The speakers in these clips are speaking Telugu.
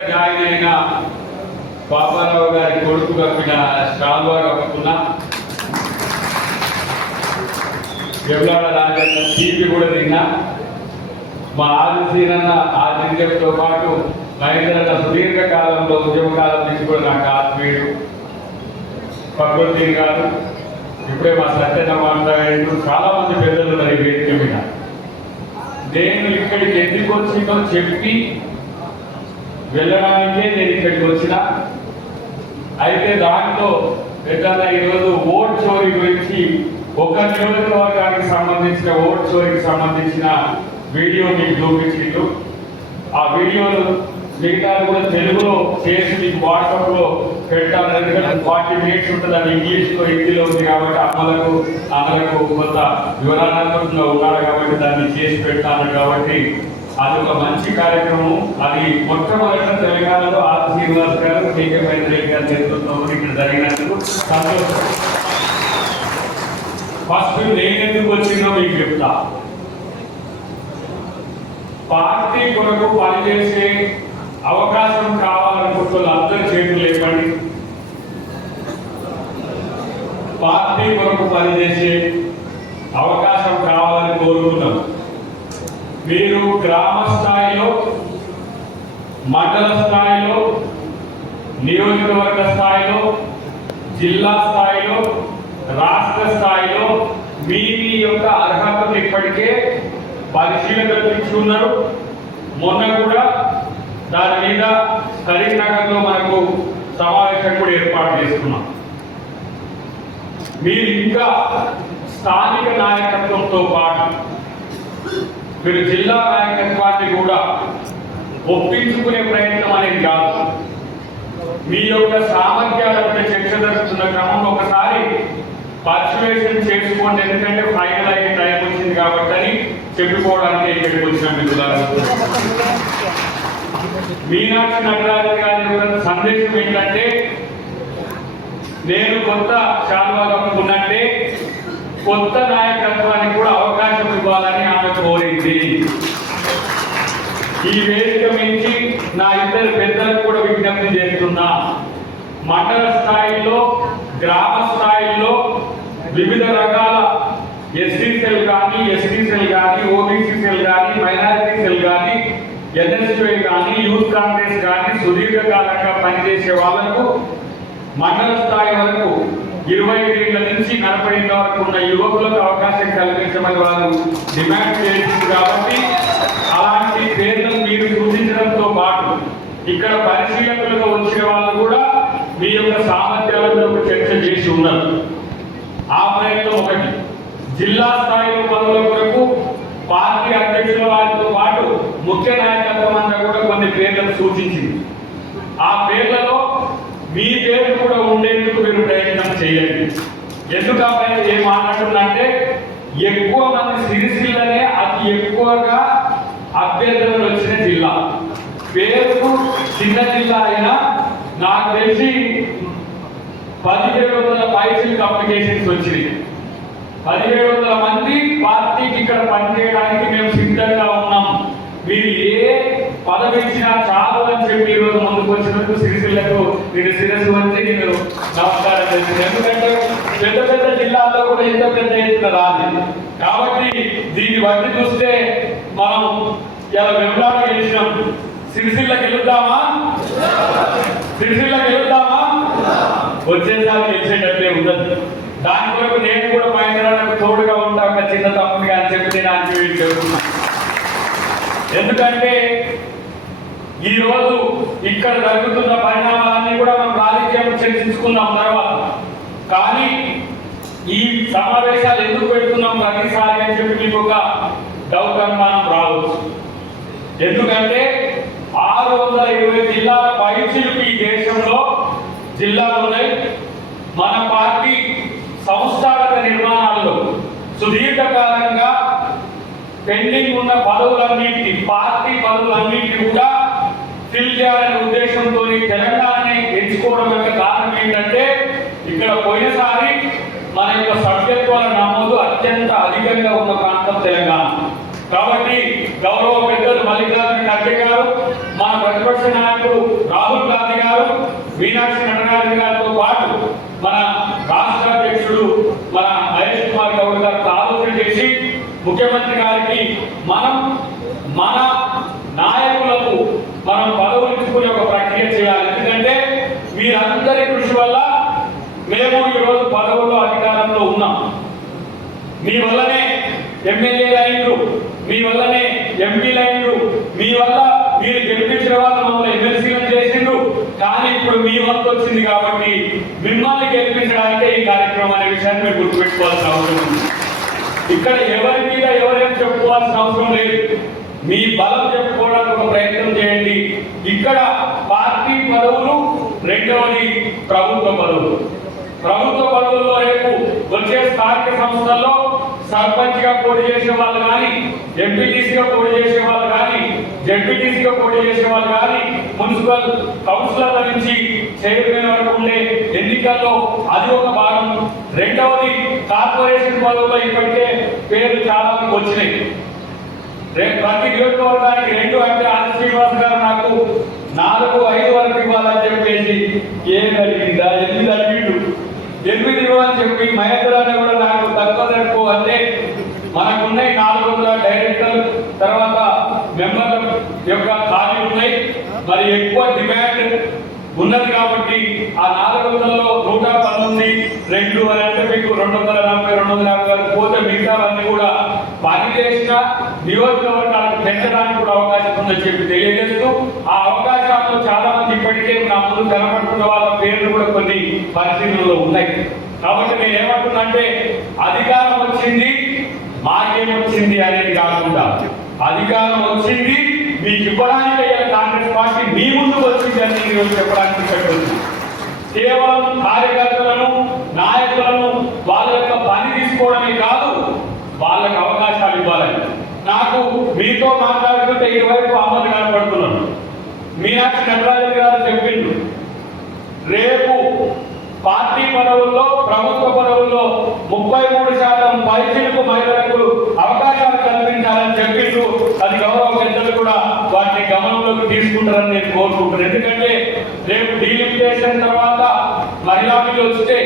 జాయిన్ అయిన పాపారావు గారి కొడుకు కప్పిన శాల్వా కప్పుకున్న వెబ్లాడ రాజన్న తీపి కూడా తిన్నా. మా ఆదిశీనన్న ఆదిత్యంతో పాటు మహేంద్రన్న సుదీర్ఘ కాలంలో ఉద్యమకాలం నుంచి కూడా నాకు ఆత్మీయుడు ప్రకృతి గారు, ఇప్పుడే మా సత్యనారాయణ, చాలా మంది పెద్దలు ఉన్నారు ఈ వేదిక మీద. నేను ఇక్కడికి ఎందుకు వచ్చిందో చెప్పి వెళ్ళడానికే నేను ఇక్కడికి వచ్చిన. అయితే దాంట్లో ఎట్లా ఈరోజు ఓట్ చోరీ గురించి ఒక నియోజకవర్గానికి సంబంధించిన ఓట్ చోరీకి సంబంధించిన వీడియో మీకు చూపించిండు. ఆ వీడియోలు మిగతా కూడా తెలుగులో చేసి మీకు వాట్సాప్లో పెట్టాను. ఎందుకంటే 40 minutes ఉంటుంది, అది ఇంగ్లీష్లో హిందీలో ఉంది కాబట్టి అమ్మలకు కొంత వివరణాత్మకంగా ఉన్నారు కాబట్టి దాన్ని చేసి పెట్టాను. కాబట్టి అది ఒక మంచి కార్యక్రమం. అది మొట్టమొదట తెలంగాణలో ఆర్ శ్రీనివాస్ గారు, కేకే మహేంద్ర గారి నేతృత్వంలో ఇక్కడ జరిగినందుకు సంతోషం. ఫస్ట్ నేను ఎందుకు వచ్చిందో మీకు చెప్తా. పార్టీ కొరకు పనిచేసే అవకాశం కావాలనుకుంటున్న అందరి చేతులు లేపండి. పార్టీ కొరకు పనిచేసే అవకాశం కావాలని కోరుకున్నాం. మీరు గ్రామ స్థాయిలో, మండల స్థాయిలో, నియోజకవర్గ స్థాయిలో, జిల్లా స్థాయిలో, రాష్ట్ర స్థాయిలో మీ యొక్క అర్హతను ఇప్పటికే పరిశీలనలు ఇచ్చుకున్నారు. మొన్న కూడా దాని మీద కరీంనగర్లో మనకు సమావేశం కూడా ఏర్పాటు చేసుకున్నాం. మీరు ఇంకా స్థానిక నాయకత్వంతో పాటు మీరు జిల్లా నాయకత్వాన్ని కూడా ఒప్పించుకునే ప్రయత్నం అనేది కాదు. మీ యొక్క సామర్థ్యాలపై చర్చ జరుగుతున్న క్రమంలో ఒకసారి పర్సువేషన్ చేసుకోండి. ఎందుకంటే ఫైనల్ అయ్యే టైం వచ్చింది కాబట్టి అని చెప్పుకోవడానికి ఇక్కడికి వచ్చిన మిత్రులారా. మీనాక్షి నటరాజన్ గారి సందేశం ఏంటంటే, నేను కొత్త శాల్వా కప్పుకున్నట్టే కొత్త నాయకత్వానికి కూడా అవకాశం ఇవ్వాలని ఆమె కోరింది. ఈ వేదిక నుంచి నా ఇద్దరు పెద్దలకు కూడా విజ్ఞప్తి చేస్తున్నా. మండల స్థాయిలో, గ్రామ స్థాయిలో వివిధ రకాల ఎస్సీ సెల్ కానీ, ఎస్టీ సెల్ కానీ, ఓబీసీ సెల్ కానీ, మైనారిటీ సెల్ కానీ, ఎన్ఎస్ఏ కానీ, యూత్ కాంగ్రెస్ కానీ సుదీర్ఘకాలంగా పనిచేసే వాళ్లకు మండల స్థాయి వరకు 25 ఏళ్ల నుంచి 40 ఏళ్ల వరకు ఉన్న యువకులకు అవకాశం కల్పించమని వారు డిమాండ్ చేసింది. కాబట్టి అలాంటి పేర్లను మీరు సూచించడంతో పాటు ఇక్కడ పరిశీలకులుగా వచ్చిన వాళ్ళు కూడా మీ యొక్క సామర్థ్యాలతో చర్చ చేసి ఉన్నారు. ఆ ప్రయత్నం ఒకటి. జిల్లా స్థాయిలో పనుల కొరకు పార్టీ అధ్యక్షుల వారితో పాటు ముఖ్య నాయకత్వం అంతా కూడా కొన్ని పేర్లను సూచించింది. ఆ పేర్లలో మీ పేరు కూడా ఉండేందుకు మీరు ప్రయత్నం చేయండి. ఎందుకు ఏం మాట్లాడుతుందంటే, ఎక్కువ మంది సిరిసిల్లనే అతి ఎక్కువగా అభ్యర్థులు వచ్చిన జిల్లా. పేరుకు చిన్న జిల్లా అయినా నాకు తెలిసి 1700 పైసలకు అప్లికేషన్స్ వచ్చినాయి. 1700 మంది పార్టీకి ఇక్కడ పనిచేయడానికి మేము సిద్ధంగా ఉన్నాం, మీరు ఏ పదవి ఇచ్చినా చాలు అని చెప్పి ఈరోజు ముందుకు వచ్చినందుకు సిరిసిల్లకు నేను శిరస్సు వచ్చి నేను నమస్కారం చేసింది. ఎందుకంటే పెద్ద పెద్ద జిల్లాల్లో కూడా ఇంత పెద్ద ఎత్తున రాదు. కాబట్టి దీన్ని బట్టి చూస్తే మనం ఇలా వెబ్లాడ గెలిచినాం. సిరిసిల్లకు వెళ్తామా? సిరిసిల్లకు వెళ్తామా? వచ్చేసారి గెలిచేటట్లే ఉండదు. దాని కొరకు నేను కూడా మహేంద్రకు తోడుగా ఉంటా, ఒక చిన్న తమ్ముడిగా అని చెప్పి నేను చెప్తున్నా. ఎందుకంటే ఈరోజు ఇక్కడ జరుగుతున్న పరిణామాలన్నీ కూడా మనం రాజకీయం చర్చించుకున్నాం తర్వాత. కానీ ఈ సమావేశాలు ఎందుకు పెడుతున్నాం ప్రతిసారి అని చెప్పి మీకు ఒక డౌట్ అనుమానం రావచ్చు. ఎందుకంటే 620 జిల్లాల పైచిలుకు ఈ దేశంలో జిల్లాలు ఉన్నాయి. మన పార్టీ సంస్థాగత నిర్మాణాల్లో సుదీర్ఘకాలంగా పెండింగ్ ఉన్న పదవులన్నింటినీ, పార్టీ పదవులన్నింటినీ కూడా ఫిల్ చేయాలనే ఉద్దేశంతో తెలంగాణని ఎంచుకోవడం యొక్క కారణం ఏంటంటే, ఇక్కడ పోయినసారి మన యొక్క సభ్యత్వాల నమోదు అత్యంత అధికంగా ఉన్న ప్రాంతం తెలంగాణ. కాబట్టి గౌరవ పెద్దలు మల్లికార్జున ఖర్గే గారు మన ప్రతిపక్ష నాయకుడు రాహుల్ గాంధీ గారు, మీనాక్షి నటరాజన్ గారితో పాటు మన రాష్ట్ర అధ్యక్షుడు మన మహేష్ కుమార్ గౌడ్ గారితో ఆలోచన చేసి ముఖ్యమంత్రి గారికి మనం మన నాయకులకు మనం పదవులు ఇచ్చుకునే ఒక ప్రక్రియ చేయాలి. ఎందుకంటే మీరందరి కృషి వల్ల మేము ఈరోజు పదవుల్లో అధికారంలో ఉన్నాం. మీ వల్లనే ఎమ్మెల్యే లైన్లు, మీ వల్లనే ఎంపీ లైన్లు, మీ వల్ల మీరు గెలిపించిన వాళ్ళు మమ్మల్ని ఎమ్మెల్సీలను చేసిండ్రు. కానీ ఇప్పుడు మీ వంతు వచ్చింది కాబట్టి మిమ్మల్ని గెలిపించడానికే ఈ కార్యక్రమం అనే విషయాన్ని మీరు గుర్తుపెట్టుకోవాల్సిన అవసరం ఉంది. ఇక్కడ ఎవరి మీద ఎవరేం చెప్పుకోవాల్సిన అవసరం లేదు. మీ బలం చెప్పుకోవడానికి ఒక ప్రయత్నం చేయండి. ఇక్కడ పార్టీ పదవులు, రెండవది ప్రభుత్వ పదవులు. ప్రభుత్వ పదవుల్లో రేపు వచ్చే స్థానిక సంస్థల్లో సర్పంచ్ గా పోటీ చేసే వాళ్ళు కానీ, ఎంపీటీసీగా పోటీ చేసే వాళ్ళు కానీ, జెడ్పీటీసీగా పోటీ చేసే వాళ్ళు కానీ, మున్సిపల్ కౌన్సిలర్ల నుంచి చైర్మన్ వరకు ఉండే ఎన్నికల్లో అది ఒక భాగం. రెండవది కార్పొరేషన్ పదవుల్లో ఇప్పటికే పేర్లు చాలా మంది వచ్చినాయి. ప్రతి నియోజకవర్గానికి 2 అంటే ఆది శ్రీనివాస్ గారు నాకు 4, 5 వరకు ఇవ్వాలని చెప్పేసి ఏం అడిగిందా 8 అడిగిండు. 8 ఇవ్వాలని చెప్పి మహేంద్రాన్ని కూడా నాకు తక్కువ అంటే మనకున్నాయి 400 డైరెక్టర్ తర్వాత మెంబర్ల యొక్క ఖాళీ ఉన్నాయి. మరి ఎక్కువ డిమాండ్ ఉన్నది కాబట్టి ఆ 400లో 119 2 అని అంటే మీకు 240, 250 వరకు పోతే మిగతావన్నీ కూడా పని చేసిన నియోజకవర్గాలకు పెంచడానికి కూడా అవకాశం ఉందని చెప్పి తెలియజేస్తూ, ఆ అవకాశాల్లో చాలా మంది ఇప్పటికే నా ముందు కనబడుతున్న వాళ్ళ పేర్లు కూడా కొన్ని పరిశీలనలో ఉన్నాయి. కాబట్టి నేను ఏమంటున్నానంటే అధికారం వచ్చింది మాకేమొచ్చింది అనేది కాకుండా అధికారం వచ్చింది మీకు ఇవ్వడానికి కాంగ్రెస్ పార్టీ మీ ముందుకు వచ్చింది అని నేను చెప్పడానికి పెట్టండి. కేవలం కార్యకర్తలను నాయకులను వాళ్ళ యొక్క పని తీసుకోవడమే కాదు, వాళ్ళకి అవకాశాలు ఇవ్వాలని. నాకు మీతో మాట్లాడుతుంటే ఇరువైపు అమ్మలు కనపడుతున్నాను. మీనాక్షి నటరాజన్ గారు చెప్పిండు రేపు పార్టీ పదవుల్లో ప్రభుత్వ పదవుల్లో 33% పైచిలకు మహిళలకు అవకాశాలు కల్పించాలని చెప్పిండు. అది గౌరవ పెద్దలు కూడా వాటిని గమనంలోకి తీసుకుంటారని నేను కోరుకుంటున్నాను. ఎందుకంటే రేపు డీలిమిటేషన్ తర్వాత మహిళా బిల్లు వస్తే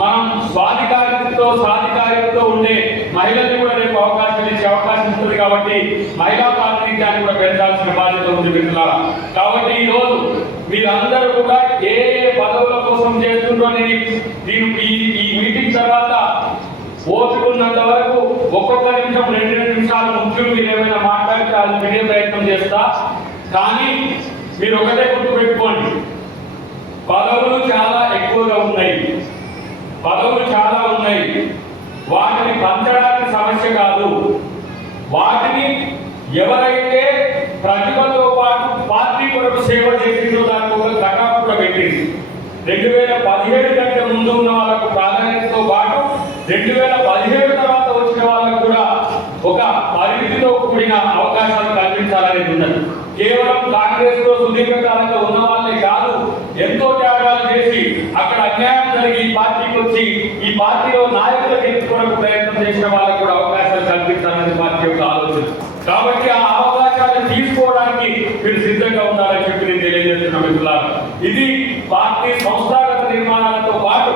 మనం సాధికారికతో ఉండే మహిళల్ని కూడా రేపు అవకాశం ఇచ్చే అవకాశం ఉంటుంది. కాబట్టి మహిళా ప్రాతినిధ్యాన్ని కూడా పెంచాల్సిన బాధ్యత ఉంది మిత్రులారా. కాబట్టి ఈ రోజు మీరందరూ కూడా ఏ పదవుల కోసం చేస్తుండ్రో ఈ మీటింగ్ తర్వాత ఓపికన్నంత వరకు ఒక్కొక్క నిమిషం 2 నిమిషాలు ముఖ్యులు మీరు ఏమైనా మాట్లాడితే అది వినే ప్రయత్నం చేస్తా. కానీ మీరు ఒకటే గుర్తుపెట్టుకోండి, పదవులు చాలా ఎక్కువగా ఉన్నాయి, పదవులు చాలా ఉన్నాయి. వాటిని పంచడానికి సమస్య కాదు. వాటిని ఎవరైతే ప్రతిభతో పాటు పార్టీ కొరకు సేవ చేసిందో దానికి ఒక కటాఫ్ కూడా పెట్టింది. 2017 కంటే ముందు ఉన్న వాళ్ళకు ప్రాధాన్యతతో పాటు 2017 తర్వాత వచ్చిన వాళ్ళకు కూడా ఒక పరిమితితో కూడిన అవకాశాలు కల్పించాలనేది ఉన్నది. కేవలం కాంగ్రెస్ లో సుదీర్ఘకాలంగా ఉన్న వాళ్ళే కాదు, ఎంతో త్యాగాలు చేసి అక్కడ అన్యాయం జరిగి ఈ పార్టీకి వచ్చి ఈ పార్టీలో నాయకులకు ఎత్తుకోవడానికి ప్రయత్నం చేసిన వాళ్ళకు కూడా అవకాశాలు కల్పించాలనేది పార్టీ యొక్క ఆలోచన. కాబట్టి ఆ అవకాశాలను తీసుకోవడానికి మీరు సిద్ధంగా ఉండాలని చెప్పి నేను తెలియజేస్తున్న మిత్రులారా, ఇది పార్టీ సంస్థాగత నిర్మాణాలతో పాటు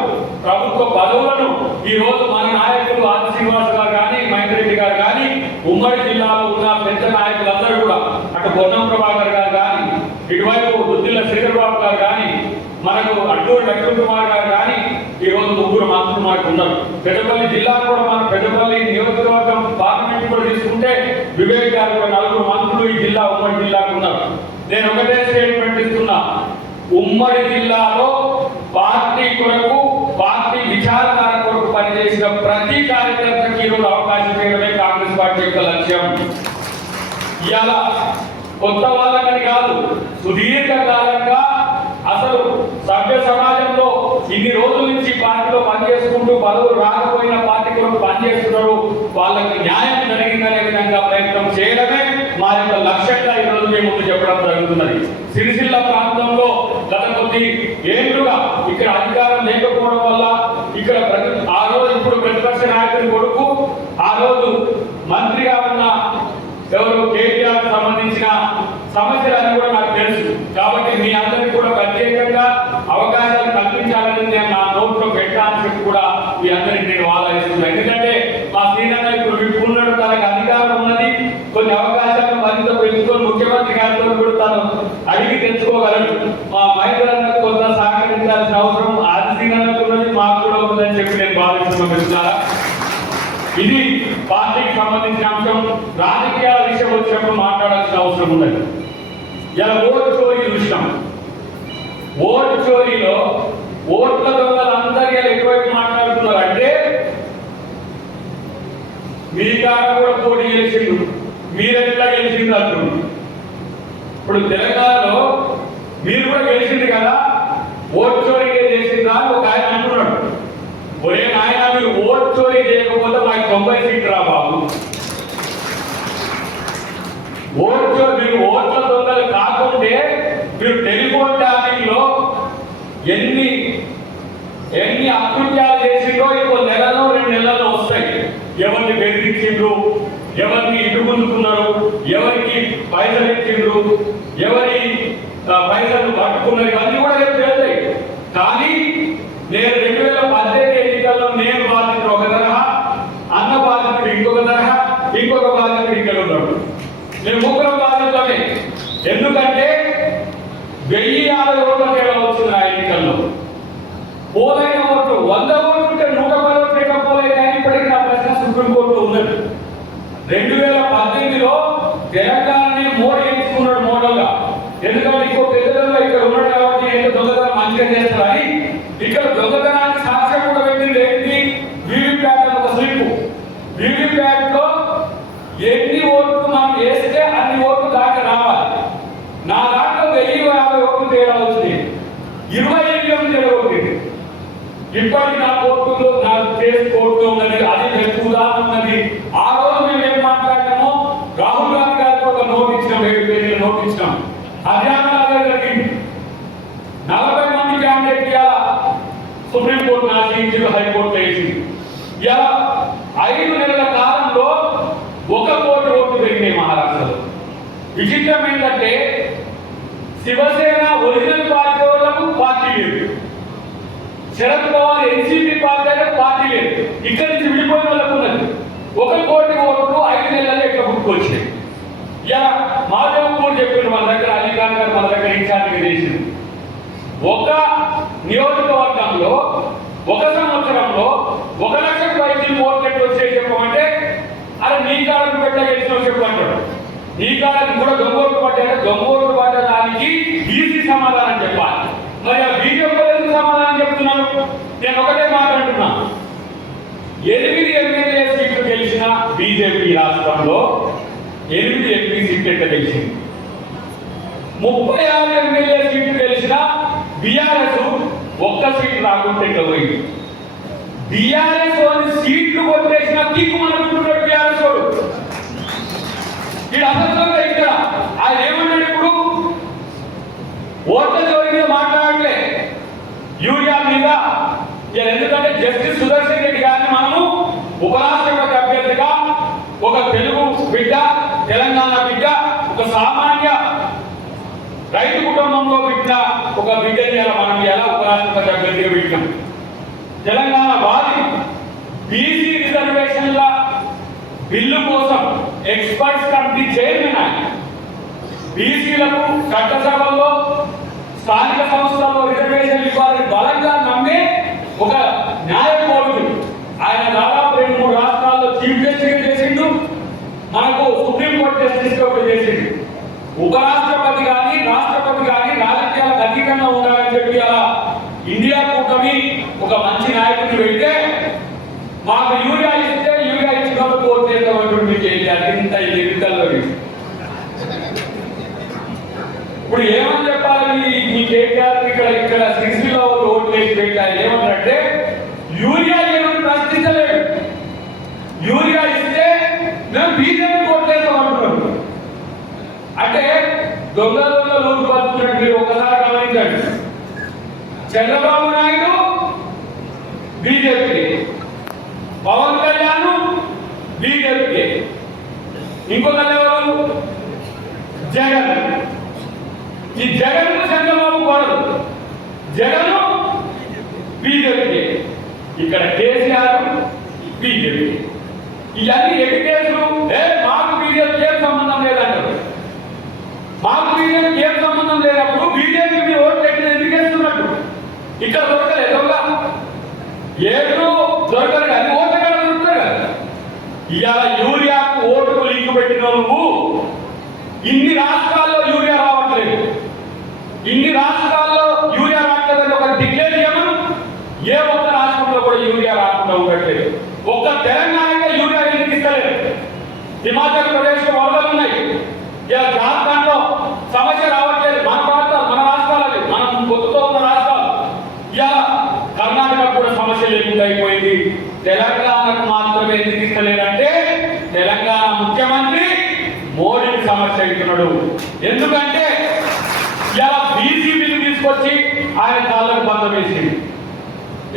ప్రభుత్వ పదవులను ఈ రోజు మన నాయకులు ఆది శ్రీనివాస్ గారు కానీ, మహేందర్ రెడ్డి గారు కానీ, ఉమ్మడి జిల్లాలో ఉన్న పెద్ద నాయకులందరూ కూడా అటు పొన్నం ప్రభాకర్ గారు కానీ, ఇటువైపు దుద్దిల్ల శ్రీధర్బాబు గారు కానీ, మనకు అడ్డూరు లక్ష్మణ్ కుమార్ గారు కానీ ఈ రోజు 3 మంత్రులు మనకు ఉన్నారు. పెద్దపల్లి జిల్లా కూడా మన పెద్దపల్లి నియోజకవర్గం పార్లమెంట్ కూడా తీసుకుంటే వివేక్ గారు 4 మంత్రులు ఈ జిల్లా ఉమ్మడి జిల్లాకు ఉన్నారు. నేను ఒకటే స్టేట్మెంట్ ఇస్తున్నా, ఉమ్మడి జిల్లాలో పార్టీ కొరకు పార్టీ విచారధార కొరకు పనిచేసిన ప్రతి కార్యకర్తకి ఈరోజు అవకాశం ఇవ్వడమే కాంగ్రెస్ పార్టీ యొక్క లక్ష్యం. ఇవాళ కొత్త వాళ్ళకని కాదు, సుదీర్ఘకాలంగా అసలు సభ్య సమాజంలో ఇన్ని రోజుల నుంచి పార్టీలో పనిచేసుకుంటూ పదవులు రాకపోయిన పార్టీ కొరకు పనిచేస్తున్నారు, వాళ్ళకి న్యాయం జరిగిందనే విధంగా ప్రయత్నం చేయడమే మా యొక్క లక్ష్యంగా ఈ రోజు మేము ముందు చెప్పడం జరుగుతున్నది. సిరిసిల్ల ప్రాంతంలో గత కొద్ది ఏళ్లుగా ఇక్కడ అధికారం లేకపోవడం వల్ల ఇక్కడ ఆ రోజు ఇప్పుడు ప్రతిపక్ష నాయకుడి కొడుకు ఆ రోజు మంత్రిగా ఉన్న ఎవరు కేటీఆర్ సంబంధించిన సమస్యలన్నీ కూడా నాకు తెలుసు. కాబట్టి మీ అందరికీ కూడా ప్రత్యేకంగా అవకాశాలు కల్పించాలని నేను నా నోట్లో పెట్టాలని చెప్పి కూడా మీ అందరికీ నేను ఆలోచిస్తున్నాను. ఎందుకంటే మా శ్రీరంగ ఇప్పుడు విప్పున్నాడు, తనకు అధికారం ఉన్నది, కొన్ని అవకాశాలను మరింత పెంచుకొని ముఖ్యమంత్రి గారితో కూడా తను అడిగి తెచ్చుకోగలడు. మా మహిళలకు కొంత సహకరించాల్సిన అవసరం ఆది శ్రీరంగకు ఉన్నది, మాకు కూడా ఉందని చెప్పి నేను భావిస్తున్నాను. ఇది పార్టీకి సంబంధించిన అంశం. రాజకీయాల విషయం వచ్చినప్పుడు మాట్లాడాల్సిన అవసరం ఉన్నది. ఇలా ఓటు చోరీ చూసినాం. ఓటు చోరీలో ఓట్ల దొంగలందరూ ఎక్కువైపు మాట్లాడుతున్నారు. అంటే మీ కాడ కూడా పోటీ చేసిండు, మీరెట్లా గెలిచింది అంటుంది. ఇప్పుడు తెలంగాణలో మీరు కూడా గెలిచింది కదా, ఓటు చోరీగా చేసిందా అని ఒక ఆయన అంటున్నాడు. ఒరే నాయన, మీరు ఓటు చోరీ చేయకపోతే మాకు 90 సీట్లు రా బాబు. ఓటు చోరీ, మీరు ఓట్ల దొంగలు కాకుంటే మీరు టెలిఫోన్ ట్యాపింగ్ లో ఎన్ని అకృత్యాలు చేసిందో ఇంకో నెలలో 2 నెలల్లో వస్తాయి. ఎవరిని బెదిరించిండ్రు, ఎవరిని ఇటుకుంటున్నారు, ఎవరికి పైసలు ఇచ్చిండ్రు, ఎవరి పైసలు పట్టుకున్నారు, ఇవన్నీ కూడా రేపు తెలుస్తాయి. కానీ నేను 2018 ఎన్నికల్లో నేను బాధితుడు ఒక తరహా, అన్న బాధితుడు ఇంకొక తరహా, ఇంకొక బాధితుడు ఇక్కడ ఉన్నాడు. నేను ముగ్గురు బాధితులమే. ఎందుకంటే 1050 ఓట్ల తేడా వచ్చింది ఆ ఎన్నికల్లో. పోలైన ఓట్లు 100 ఓట్లు ఉంటే 110 ఓట్లు ఎక్కడ పోలేదు. కానీ ఇప్పటికీ నా ప్రశ్న సుప్రీంకోర్టులో ఉన్నది. 2018లో తెలంగాణని మోడీ ఎంచుకున్నాడు మోడల్గా. ఎందుకంటే ఇంకో పెద్దగా ఇక్కడ ఉన్నాడు కాబట్టి ఏదో దొంగతనం మంచిగా చేస్తారని ఇక్కడ దొంగతనానికి సాక్ష్యం కూడా పెట్టింది ఏంటి? వీవీప్యాట్ ఒక స్లిప్. వీవీప్యాట్ లో ఎన్ని ఓట్లు మనం వేస్తే అన్ని ఓట్లు దాకా రావాలి. నా దాంట్లో 1050 ఓట్లు తేడా వచ్చింది, 28 తేడా వచ్చింది. ఇప్పటికి నా కోర్టులో, నా కేసు కోర్టులో ఉన్నది, అది ఎక్కువగా ఉన్నది. ఆ రోజు మేము ఏం మాట్లాడినామో రాహుల్ గాంధీ గారికి ఒక నోట్ ఇచ్చినాం, 7 పేజీల నోట్ ఇచ్చినాం. హర్యానా జరిగింది. 40 మంది క్యాండిడేట్ సుప్రీంకోర్టు ఆశ్రయించారు, హైకోర్టు వేసింది. ఇలా 5 నెలల కాలంలో 1 కోటి ఓట్లు పెరిగినాయి మహారాష్ట్రలో. విచిత్రం ఏంటంటే శివసేన ఒరిజినల్ పార్టీ వాళ్ళకు పార్టీ లేదు, శరద్ పవార్ ఎన్సీపీ పార్టీ లేదు. ఇక్కడి నుంచి విడిపోయిన వాళ్ళకు ఉన్నది. 1 కోటి ఓట్లు 5 నెలల్లో ఎట్లా పుట్టుకొచ్చినాయి. ఇలా మాధవ్ కూడా చెప్పారు, మన దగ్గర అలీఖాన్ గారు మన దగ్గర ఇన్ఛార్జిగా చేసింది. ఒక నియోజకవర్గంలో 1 సంవత్సరంలో 1 లక్షకు పైకి ఓట్లు ఎట్లా వచ్చాయి చెప్పమంటే, అరే నీ కాళ్ళకు పెట్ట గెలిచిన చెప్పంటాడు. నీ కాళ్ళకి కూడా దొంగోట్లు పడ్డాడు, దొంగోట్లు పడ్డదానికి ఈసీ సమాధానం చెప్పాలి. మరి ఆ బీజేపీ సమాధానం చెప్తున్నాను. నేను ఒకటే మాట్లాడుతున్నా, 8 ఎమ్మెల్యే సీట్లు గెలిచిన బీజేపీ రాష్ట్రంలో 8 ఎంపీ సీట్లు ఎట్లా గెలిచింది. 36 ఎమ్మెల్యే సీట్లు గెలిచిన బీఆర్ఎస్ 1 సీటు రాకుంటే ఎట్లా పోయింది. బీఆర్ఎస్ సీట్లు కొట్టేసిన తీకు మనకుంటున్నాడు బీఆర్ఎస్ వాడు. ఇది అసలు ఇక్కడ ఆయన ఏమన్నాడు, ఇప్పుడు ఓట్ల చోరీ మీద మాట్లాడలే, యూరియా మీద. ఎందుకంటే జస్టిస్ సుదర్శన్ రెడ్డి గారిని మనము ఉపరాష్ట్రపతి అభ్యర్థిగా, ఒక తెలుగు బిడ్డ, తెలంగాణ బిడ్డ, ఒక సామాన్య రైతు కుటుంబంలో బిడ్డ, ఒక బిడ్డని మనం ఎలా ఉపరాష్ట్రపతి అభ్యర్థిగా పెట్టాం. తెలంగాణ వాది బీసీ రిజర్వేషన్ల బిల్లు కోసం ఎక్స్పర్ట్స్ కమిటీ చైర్మన్ ఆయన. బీసీలకు చట్టసభల్లో, స్థానిక సంస్థల్లో రిజర్వేషన్ ఇవ్వాలని బలంగా నమ్మే ఒక న్యాయమూర్తి ఆయన. దాదాపు 2-3 రాష్ట్రాల్లో చీఫ్ జస్టిస్ చేసిండు, మనకు సుప్రీంకోర్టు జస్టిస్ కూడా చేసిండు. ఉపరాష్ట్రపతి కానీ రాష్ట్రపతి కానీ రాజకీయాలకు అతీతంగా ఉండాలని చెప్పి అలా ఇండియా కూటమి ఒక మంచి నాయకుడిని పెడితే, మాకు యూరియా ఇస్తే యూరియా ఇచ్చినప్పుడు ఓటు చేద్దామంటే మీకు ఇంత ఎన్నికల్లో. ఇప్పుడు ఏమని చెప్పాలి ఈ కేటీఆర్? ఇక్కడ సిరిసిలో ఓటు వేసి పెట్టాలి. ఏమంటారంటే యూరియా ఏమని ప్రశ్నించలేదు, యూరియా ఇస్తే మేము బీజేపీ ఓటు వేస్తాం అంటున్నారు. అంటే దొంగ లూరు బతుకున్నట్టు ఒకసారి గమనించండి. చంద్రబాబు నాయుడు బీజేపీ, పవన్ కళ్యాణ్ బీజేపీ, ఇంకొకరు ఎవరు జగన్. ఈ జగన్ చంద్రబాబు పడదు, జగన్ బీజేపీ, ఇక్కడ కేసీఆర్ బీజేపీ. ఇవన్నీ ఎన్ని కేసులు? మాకు బీజేపీ ఏం సంబంధం లేదంటారు. మాకు బీజేపీ ఏం సంబంధం లేనప్పుడు బీజేపీ మీరు ఓట్లు ఎట్లా ఎందుకు వేస్తున్నట్టు? ఇక్కడ దొరకలేదు దొంగ ఏడు దొరకలేదు, అది ఓట్ల కాడ దొరుకుతారు కదా. ఇవాళ యూరియాకు ఓటుకు లింక్ పెట్టిన నువ్వు ఇన్ని రాష్ట్రాల్లో యూరియా రావట్లేదు, ఇన్ని రాష్ట్రాల్లో యూరియా రావట్లేదని ఒక డిక్లేర్ చేయమని ఏ ఒక్క రాష్ట్రంలో కూడా యూరియా రాకుండా ఉండట్లేదు. ఒక్క తెలంగాణకే యూరియా ఎందుకు ఇస్తలేదు? హిమాచల్ ప్రదేశ్ లో వరదలు ఉన్నాయి, ఇలా జార్ఖండ్ లో సమస్య రావట్లేదు. మన ప్రాంతాలు మన రాష్ట్రాలు మనం పొత్తుతో ఉన్న రాష్ట్రాలు, ఇలా కర్ణాటక కూడా సమస్య లేకుండా అయిపోయింది. తెలంగాణకు మాత్రమే ఎందుకు ఇస్తలేదంటే తెలంగాణ ముఖ్యమంత్రి మోడీకి సమస్య అవుతున్నాడు. ఎందుకంటే ఇలా బీజేపీని తీసుకొచ్చి ఆయన కాళ్ళకు బంధం వేసింది.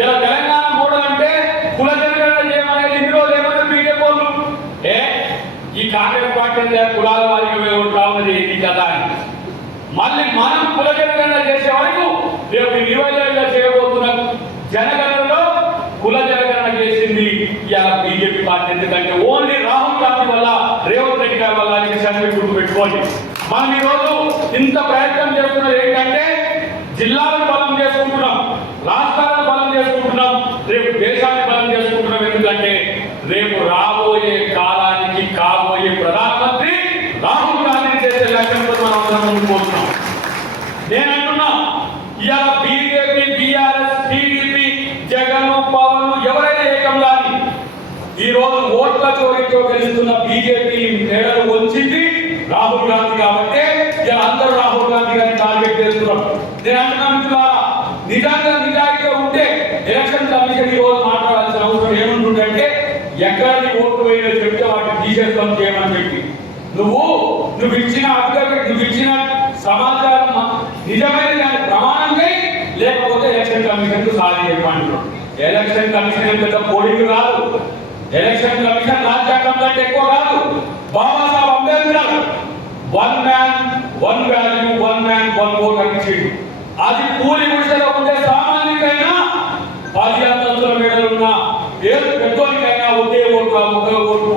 ఇలా తెలంగాణ మోడల్ అంటే కుల జనగణన చేయమనేది ఇందులో లేకపోతే బీజేపీ వాళ్ళు ఈ కాంగ్రెస్ పార్టీ కులాల వారికి కావాలి ఏంటి కదా అని మళ్ళీ మనం కుల జనగణన చేసే వరకు రేపు 20 చేయబోతున్న జనగణనలో కుల జనగణన చేసింది ఇలా బీజేపీ పార్టీ. ఎందుకంటే ఓన్లీ రాహుల్ గాంధీ వల్ల, రేవంత్ రెడ్డి గారి వల్ల ఈ సంగతి గుర్తుపెట్టుకోండి. మనం ఈరోజు ఇంత ప్రయత్నం చేస్తున్నది ఏంటంటే జిల్లాలను బలం చేసుకుంటున్నాం, రాష్ట్రాలను బలం చేసుకుంటున్నాం, రేపు దేశాన్ని బలం చేసుకుంటున్నాం. ఎందుకంటే రేపు రాబోయే కాలానికి కాబోయే ప్రధానమంత్రి రాహుల్ గాంధీ చేసే లక్ష్యంతో మనం అందరం ముందుకు పోతున్నాం. నేను అంటున్నా ఇలా BJP, BRS, TDP, Jagan, Pavan ఎవరైనా ఏకం కానీ ఈ రోజు ఓట్ల చోరీతో గెలుస్తున్న బీజేపీ మేడలు వంచింది రాహుల్ గాంధీ. కాబట్టి ఇలా అందరూ రాహుల్ గాంధీ గారిని టార్గెట్ చేస్తున్నారు. నేను అంటున్నా మిత్రులారా, నిజంగా నిజాయితీగా ఉంటే ఎలక్షన్ కమిషన్ ఈ రోజు మాట్లాడాల్సిన అవసరం ఏముంటుందంటే ఎక్కడ నీ ఓట్లు పోయినా చెప్తే వాటిని తీసేస్తాం చేయమని చెప్పి నువ్వు ఇచ్చిన అఫిడవిట్, నువ్వు ఇచ్చిన సమాచారం నిజమైన దాని ప్రమాణంగా లేకపోతే ఎలక్షన్ కమిషన్ కు సాధి చెప్పంటున్నాడు. ఎలక్షన్ కమిషన్ పెద్ద పోలింగ్ కాదు, ఎలక్షన్ కమిషన్ రాజ్యాంగం కంటే ఎక్కువ కాదు. Babasaheb Ambedkar 1 man 1 value 1 man 1 vote అని ఇచ్చిండు. అది పూలి గుడిసెలో ఉండే సామాన్యుడికైనా 10 అంతస్తుల మేడలున్న ఏ పెద్దోనికైనా ఒకే ఓటు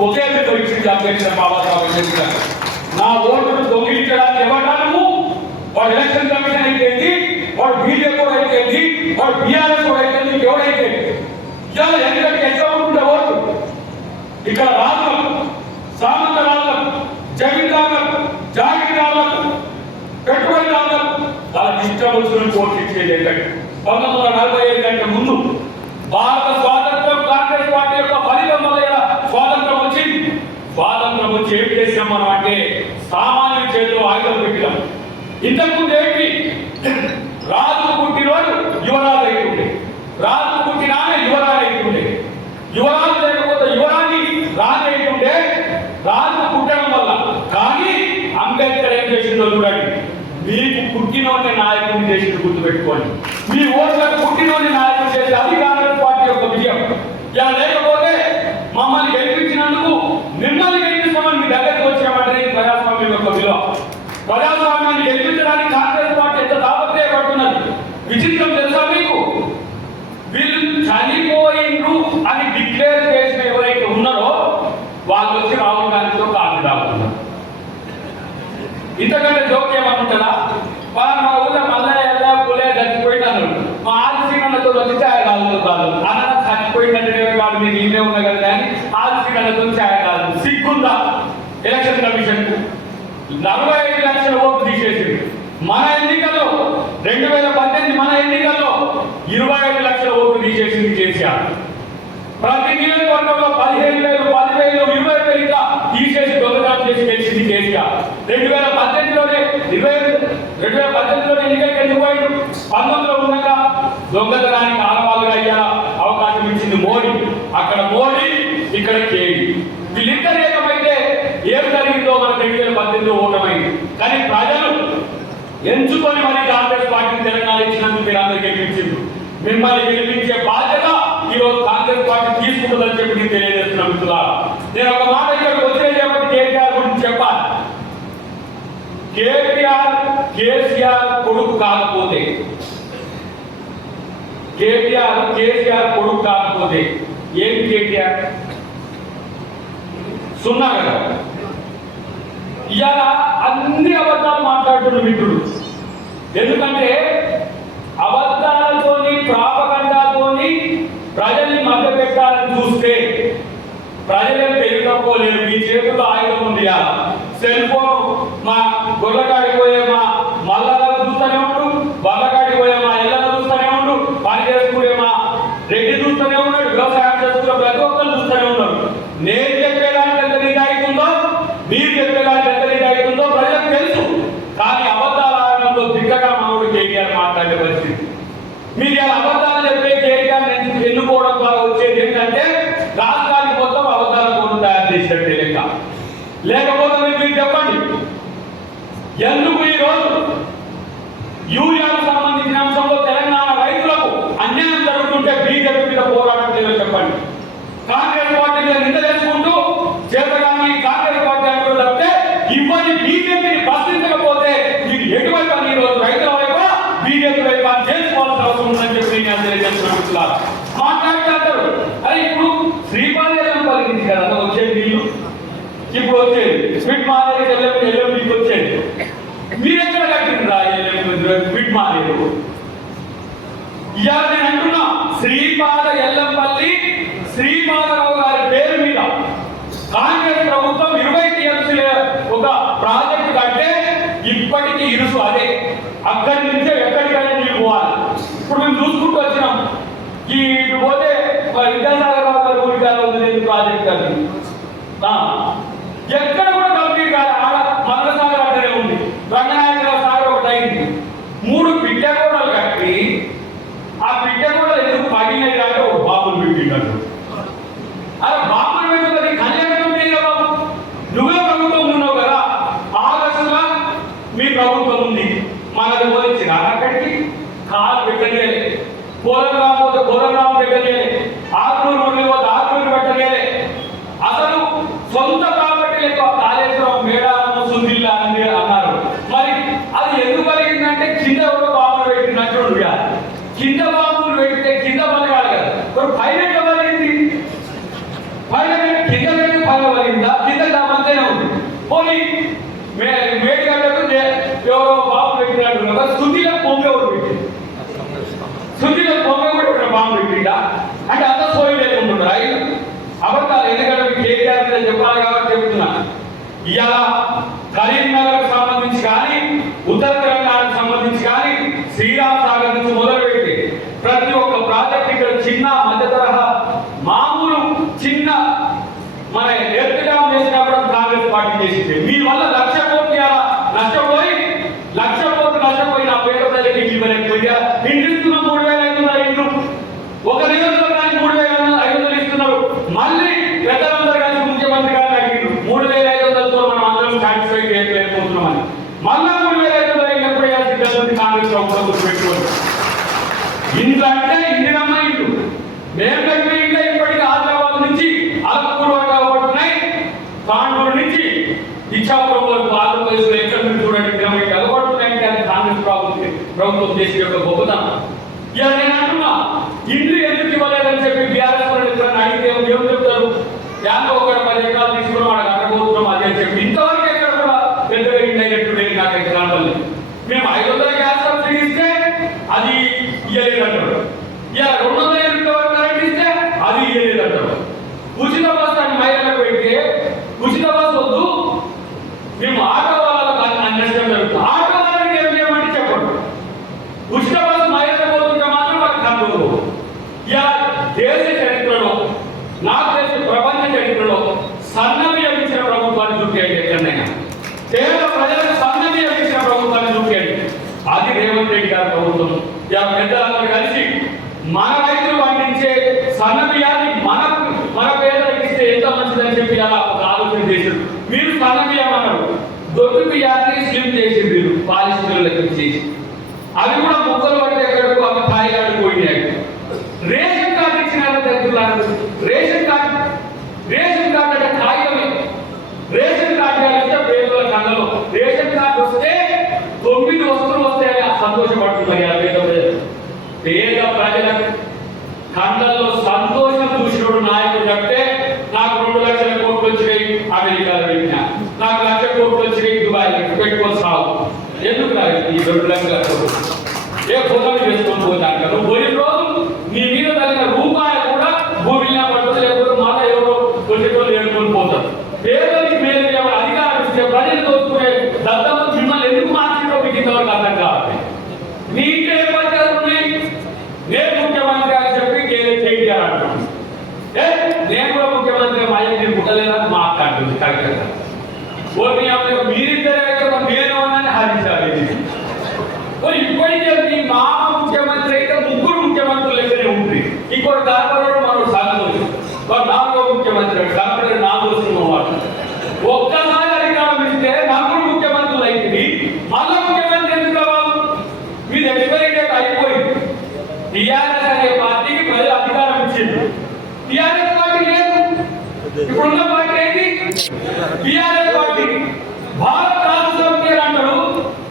ఒకే విధంగా ఇచ్చింది అంబేద్కర్, బాబాసాహెబ్ అంబేద్కర్. నా ఓటును దొంగిలించడానికి ఎవరు? వాడు ఎలక్షన్ కమిషన్ అయితే, వాడు బీజేపీ కూడా అయితే, వాడు బీఆర్ఎస్ కూడా అయితే, ఎవడైతే ఇవాళ ఎందుకంటే ఎట్లా ఉంటుండే ఓటు ఇక్కడ రాజులకు, సామంత రాజులకు, జమీందారులకు, జాగీర్దారులకు, పెట్టుబడిదారులకు వాళ్ళకి ఇష్టం వచ్చిన ఓట్లు ఇచ్చేది. ఏంటంటే 1945 కంటే ముందు భారత స్వాతంత్రం కాంగ్రెస్ పార్టీ యొక్క ఫలితం వల్ల స్వాతంత్రం వచ్చింది. స్వాతంత్రం వచ్చి ఏం చేసాం మనం అంటే సామాన్యుల చేతిలో ఆయుధం పెట్టాం. ఇంతకుముందు ఏంటి? రాజు పుట్టినోడు యువరాజు అయితుండే, రాజు పుట్టినానే యువరాజు అయితుండే, యువరాజు లేకపోతే యువరాణి రాజు అయితుండే. రాజు పుట్టడం వల్ల కానీ అంబేద్కర్ ఏం చేసిందో చూడండి, మీకు పుట్టినోడిని నాయకుడిని చేసి గుర్తుపెట్టుకోండి. మీ ఓట్లకు పుట్టినోడిని నాయకుడు చేసి అది కాంగ్రెస్ పార్టీ యొక్క విజయం. ఇలా లేకపోతే మమ్మల్ని గెలిపించినందుకు మిమ్మల్ని గెలిపిస్తామని మీ దగ్గరికి వచ్చినామంటే ప్రజాస్వామ్యం యొక్క విలువ. ప్రజాస్వామ్యాన్ని గెలిపించడానికి కాంగ్రెస్ పార్టీ ఎంత తాపత్రయపడుతున్నది. విచిత్రం తెలుసా మీకు? వీళ్ళు చనిపోయిండ్రు అని డిక్లేర్ చేసిన ఎవరైతే ఉన్నారో వాళ్ళు వచ్చి రాహుల్ గాంధీతో కాంగ్రెస్ రావుతున్నారు. ఇంతకంటే జోక్ ఏమనుంటారా? మా ఊళ్ళో మల్లయ్య పులే చచ్చిపోయినాను, మా ఆదిశ్రీకన్నతో వచ్చి ఛాయ్ కాదు అన్న చచ్చిపోయిందంటే కాదు, మీకు ఇల్లే ఉన్నా కదా అని ఆదిశ్రీకన్నతో ఛాయ్ కాదు. సిగ్గుందా ఎలక్షన్ కమిషన్ కు? 45 లక్షల ఓట్లు తీసేసింది. మన ఎన్నికల్లో 2018 మన ఎన్నికల్లో 25 లక్షల ఓట్లు తీసేసింది కేసీఆర్. ప్రతి నియోజకవర్గంలో 15,000, 10,000, 20,000 ఇంకా తీసేసి దొంగతనం చేసి గెలిచింది కేసీఆర్. 2018లోనే ఎన్నికలకు వెళ్ళిపోయాడు. 19లో ఉండగా దొంగతనానికి ఆనవాళ్ళుగా అయ్యా అవకాశం ఇచ్చింది మోడీ. అక్కడ మోడీ, ఇక్కడ కేడీ. వీళ్ళిద్దరు ఏకమైతే ఏం జరిగిందో మన 2018లో ఓటమైంది. కానీ ప్రజలు ఎంచుకొని మరి కాంగ్రెస్ పార్టీ తెలంగాణ ఇచ్చినందుకు మీరు అందరూ గెలిపించింది. మిమ్మల్ని గెలిపించే బాధ్యత ఈరోజు కాంగ్రెస్ పార్టీ తీసుకుంటుందని చెప్పి నేను తెలియజేస్తున్నా మిత్రులారా. నేను ఒక మాట ఇక్కడ వచ్చే కాబట్టి కేటీఆర్ గురించి చెప్పాలి. కేటీఆర్ కేసీఆర్ కొడుకు కాకపోతే, కేసీఆర్ కొడుకు కాకపోతే ఏం కేటీఆర్ సున్నా కదా. ఇవాళ అన్ని అబద్ధాలు మాట్లాడుతున్న మిత్రుడు. ఎందుకంటే అబద్ధాలతోని ప్రాపగండాతోని ప్రజల్ని మధ్య పెట్టాలని చూస్తే ప్రజలను తెలుసుకోలేరు. మీ చేతుల్లో ఆయుధం ఉంది. సెల్ ఫోన్ మా గొర్రెకాడికి పోయే మా మల్లాలను చూస్తూనే ఉండు, బల్లకాడికి పోయే మా ఇళ్ళను చూస్తూనే ఉండు, పని చేసుకునే మా రెడ్డి చూస్తూనే ఉన్నాడు, వ్యవసాయం చేసుకునే ప్రతి ఒక్కరు చూస్తూనే ఉన్నారు. నేను చెప్పేదానికి ఎంత నీటి అవుతుందో, మీరు చెప్పేదానికి ఎంత నీటి అవుతుందో ప్రజలకు తెలుసు. కానీ అబద్ధాల ఆరంభంలో దిగ్గగా మనోడు కేటీఆర్ మాట్లాడే పరిస్థితి. మీరు ఇలా అబద్ధాలు చెప్పే కేటీఆర్ ఎన్నుకోవడం ద్వారా వచ్చేది ఏంటంటే రాష్ట్రానికి మొత్తం అబద్ధాల కోణం తయారు చేసినట్టే లెక్క. లేకపోతే మీరు చెప్పండి, ఎందుకు ఈరోజు యూరియాకు సంబంధించిన అంశంలో తెలంగాణ రైతులకు అన్యాయం జరుగుతుంటే బీజేపీ మీద పోరాటం లేదో చెప్పండి. కాంగ్రెస్ పార్టీ మీద నిందలేసుకుంటూ చేతగాని కాంగ్రెస్ పార్టీ అంటూ తప్పితే ఇవ్వని బీజేపీని ప్రశ్నించకపోతే మీకు ఎటువైపు ఈ రోజు రైతుల వైపు బీజేపీ వైపు చేసుకోవాల్సిన అవసరం ఉందని చెప్పి నేను తెలియజేస్తున్నారు. మాట్లాడతారు అరే ఇప్పుడు శ్రీపాదేశం కలిగింది కదా వచ్చేది నీళ్ళు, ఇప్పుడు వచ్చేది స్వీట్ మాదేరి ఎల్లుండికి వచ్చేది. మీరెక్కడ కట్టిందిరా స్వీట్ మాదేరు? ఇవాళ నేను అంటున్నా శ్రీపాద ఎల్లంపల్లి శ్రీపాదరావు గారి పేరు మీద కాంగ్రెస్ ప్రభుత్వం 20 టీఎంసీల ఒక ప్రాజెక్టు కట్టే ఇప్పటికీ ఇరుసు అదే. అక్కడి నుంచే ఎక్కడికైనా నీళ్ళు పోవాలి. ఇప్పుడు మేము చూసుకుంటూ వచ్చినాం. ఈ ఇటు పోతే విద్యాసాగర్ రావు గారు ఊరికాలో ఉంది ప్రాజెక్ట్ అది ఎక్కడ కూడా కంప్లీట్ కాదు. ఆడ మంగళసాగర్ అక్కడే ఉంది, రంగనాయకుల సాగర్ ఒకటి అయింది. 3 పిట్టగోడలు కట్టి ఆ పిట్టగోడలు ఎందుకు పగిలినాయి కాక ఒక బాబులు పెట్టినట్టు. అరే బాబులు పెట్టుకుని కళ్యాణం లేదా బాబు? నువ్వే ప్రభుత్వం ఉన్నావు కదా. ఆగస్టుగా మీ ప్రభుత్వం ఉంది, మనది పోలించిన అక్కడికి కాలు పెట్టలేదు. పోలం రాకపోతే పోలం రాము పెట్టలేదు, ఆత్మూరు పోతే ఆత్మూరు పెట్టలేదు. అసలు సొంత ప్రాపర్టీ లెక్క కాళేశ్వరం మేడారం సుందిల్లా అని అన్నారు. మరి అది ఎందుకు కలిగిందంటే కింద ఎవరో బాబులు పెట్టినట్టు కింద బాబులు పెడితే కింద పలగాలి కదా. మరి పైన ఎట్లా పలిగింది? పైన కింద పెట్టి పైన పలిగిందా? కింద మధ్యనే ఉంది. పోనీ మేడిగడ్డకు ఎవరో బాబు పెట్టినట్టు శుద్ధిలో పొంగ ఎవరు పెట్టి శుద్ధిలో పొంగ కూడా బాబు పెట్టిందా అంటే అంత సోయి లేకుండా రైతు అబద్ధాలు. ఎందుకంటే కేటీఆర్ మీద చెప్పాలి కాబట్టి చెప్తున్నా. ఇవాళ కరీంనగర్కు సంబంధించి కానీ ఉత్తర తెలంగాణకు సంబంధించి కానీ శ్రీరామ్ సాగర్ నుంచి మొదలుపెట్టి ప్రతి ఒక్క ప్రాజెక్ట్ ఇక్కడ చిన్న మధ్య తరహా మామూలు చిన్న మన ఎర్తడాం చేసినప్పుడు కాంగ్రెస్ పార్టీ చేసింది. మీ వల్ల 1,00,000 కోట్లు నష్టపోయి 1,00,000 కోట్లు నష్టపోయిన పేద ప్రజలకు ఇంటి ఇవ్వలేకపోయా. ఇంటి ఇస్తున్న 3,500 ఇండ్లు ఒక నియోజకవర్గానికి 3,500 ఇస్తున్నారు. మళ్ళీ పెద్దలందరూ కలిసి ముఖ్యమంత్రి గారిని అడిగిండ్రు 3,500తో మనం అందరం సాటిస్ఫై చేయలేకపోతున్నామని. మళ్ళా 3,500 అయినప్పుడు సిద్ధంగా కాంగ్రెస్ ప్రభుత్వం గుర్తుపెట్టుకోండి. ఇంట్లో అంటే ఇందిరమ్మ ఇండ్లు మేము కట్టిన ఇంట్లో ఇప్పటికీ ఆదిలాబాద్ నుంచి అలపూర్ పడుతున్నాయి, కాండూరు నుంచి ఇచ్చాపురం వరకు ఆంధ్రప్రదేశ్లో ఎక్కడ నుంచి చూడండి 20 అలపడుతున్నాయంటే అది కాంగ్రెస్ ప్రభుత్వం చేసే యొక్క గొప్పతనం. ఇలా నేను అంటున్నా ఇండ్లు ఎందుకు ఇవ్వలేదని చెప్పి బీఆర్ఎస్ అడిగితే ఏం చెప్తారు? యాభై ఒక 10 ఎకరాలు తీసుకున్నాం వాళ్ళకి అడగబోతున్నాం అది అని చెప్పి ఇంతవరకు ఎక్కడ కూడా పెద్దగా ఇండి అయినట్టు లేదు. నాకు ఎగ్జాంపుల్ మేము 500 గ్యాస్ సబ్సిడీ ఇస్తే అది ఇయ్యలేదంటారు. ఇలా 200 యూనిట్ల వరకు కరెంట్ ఇస్తే అది ఇయ్యలేదంటారు. ఉచిత బస్సు అని మహిళలకు పెడితే ఉచిత బస్సు వద్దు మేము ఆటో వాళ్ళకు నష్టం జరుగుతుంది. ఆటో వాళ్ళకి ఏం చేయమంటే చెప్పండి. ఉచిత బస్సు మహిళలకు పోతుంటే మాత్రం వాళ్ళకి కంట్రోల్. ఇలా దేశ చరిత్రలో నాకు తెలిసి ప్రపంచ చరిత్రలో సన్నబియ్యం ఇచ్చిన ప్రభుత్వాన్ని చూపించండి. ఎక్కడైనా పేద ప్రజలకు సన్నబియ్యం ఇచ్చిన ప్రభుత్వాన్ని చూపించండి. అది రేవంత్ రెడ్డి గారి ప్రభుత్వం. ఇలా పెద్దలందరూ కలిసి మన రైతులు పండించే సన్నబియ్యాన్ని మన పేదలకు ఇస్తే ఎంత మంచిదని చెప్పి అలా ఒక ఆలోచన చేశారు. మీరు సన్నబియ్యం అన్నారు, దొడ్డు బియ్యాన్ని స్లిమ్ చేసి మీరు పాలిష్ పిల్లలకి చేసి అవి కూడా ముక్కలు పడితే ఎక్కడికో అవి స్థాయిగా పోయినాయి. రేషన్ కార్డు ఇచ్చినారు తెలుగున్నారు. రేషన్ కార్డు అంటే కాగితమే. రేషన్ కార్డు ఇస్తే పేదల కళ్ళలో రేషన్ కార్డు వస్తే 9 పేద ప్రజల కళ్ళల్లో సంతోషం చూసినోడు నాయకుడు చెప్తే నాకు 2 లక్షల కోట్లు వచ్చినాయి అమెరికాలో పెట్టినా, నాకు 1 లక్ష కోట్లు వచ్చినాయి దుబాయ్ పెట్టుకొని సాగు. ఎందుకు ఈ 2 లక్షల కోట్లు ఏ భూమి చేసుకొని పోతాను. నువ్వు పోయిన రోజు నీ మీద తగిన రూపాయి కూడా భూమిలో పడుతుంది, లేకపోతే మళ్ళీ ఎవరో కొద్దిగా ఏడుకొని పోతారు. పేదలకి మేలు అధికారం ఇస్తే ప్రజలు దోచుకునే దత్తము మిమ్మల్ని ఎందుకు మార్చిందో మీకు ఇంతవరకు అర్థం కావాలి. నీ ఇంట్లో ఏ పథకాలు ఉన్నాయి? నేను ముఖ్యమంత్రి అని చెప్పి చేయాలంటున్నాను. నేను కూడా ముఖ్యమంత్రి మా నేను పుట్టలేదని మాట్లాడుతుంది కరెక్ట్గా. మీరిద్దరే అయితే నేను ఉన్నాను హరించాలి. ఇప్పటికే మీ మామ ముఖ్యమంత్రి అయితే 3 ముఖ్యమంత్రులు లెక్కనే ఉంటుంది. ఇంకోటి కార్పొరేటర్ మనకు సంతోషం, 4వ ముఖ్యమంత్రి కార్పొరేటర్ 4వ సినిమా వాడు. ఒక్కసారి అధికారం ఇస్తే 4 ముఖ్యమంత్రులు అయింది, మళ్ళా ముఖ్యమంత్రి ఎందుకు కావాలి? మీరు ఎక్స్పైరీ డేట్ అయిపోయింది. టీఆర్ఎస్ అనే పార్టీకి ప్రజలు అధికారం ఇచ్చింది, టీఆర్ఎస్ పార్టీ లేదు. ఇప్పుడున్న పార్టీ ఏంటి? TRS party. భారత రాష్ట్ర సమితి అంటాడు,